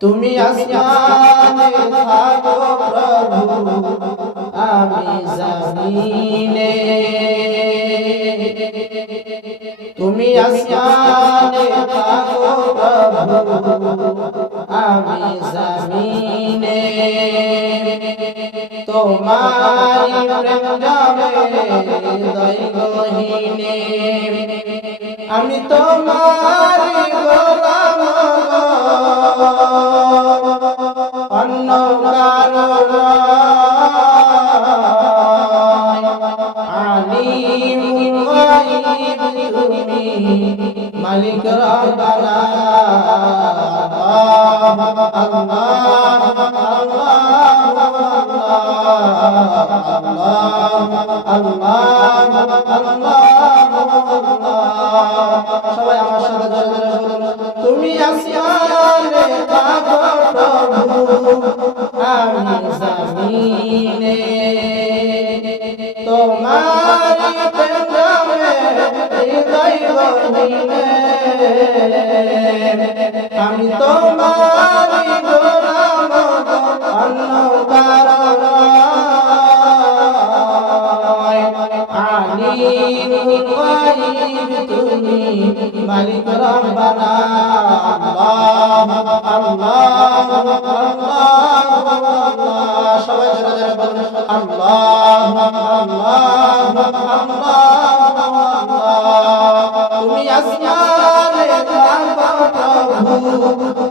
তুমি আসমানে থাকো প্রভু, আমি জমিনে। তুমি আসমানে থাকো প্রভু, আমি জমিনে। তোমারি প্রেম জানে হৃদয় গহীনে। আমি তোমারি গোলাম গো, অন্য কারো নয়। আলিমুল গায়ব তুমি, মালিক রব্বানা। আল্লাহ আল্লাহ আল্লাহ। সবাই আমার সাথে জোরে জোরে বলুন, তুমি আসমানে থাকো প্রভু, আমি জমিনে। তোমারি প্রেম জানে হৃদয় গহীনে। আমি তোমারি গোলাম গো, অন্য কারো নয়। আলিমুল গায়ব তুমি, মালিক রব্বানা। আল্লাহ আল্লাহ আল্লাহ। সবাই জোরে জোরে বলুন, আল্লাহ আল্লাহ আল্লাহ। তুমি আসমানে থাকো প্রভু,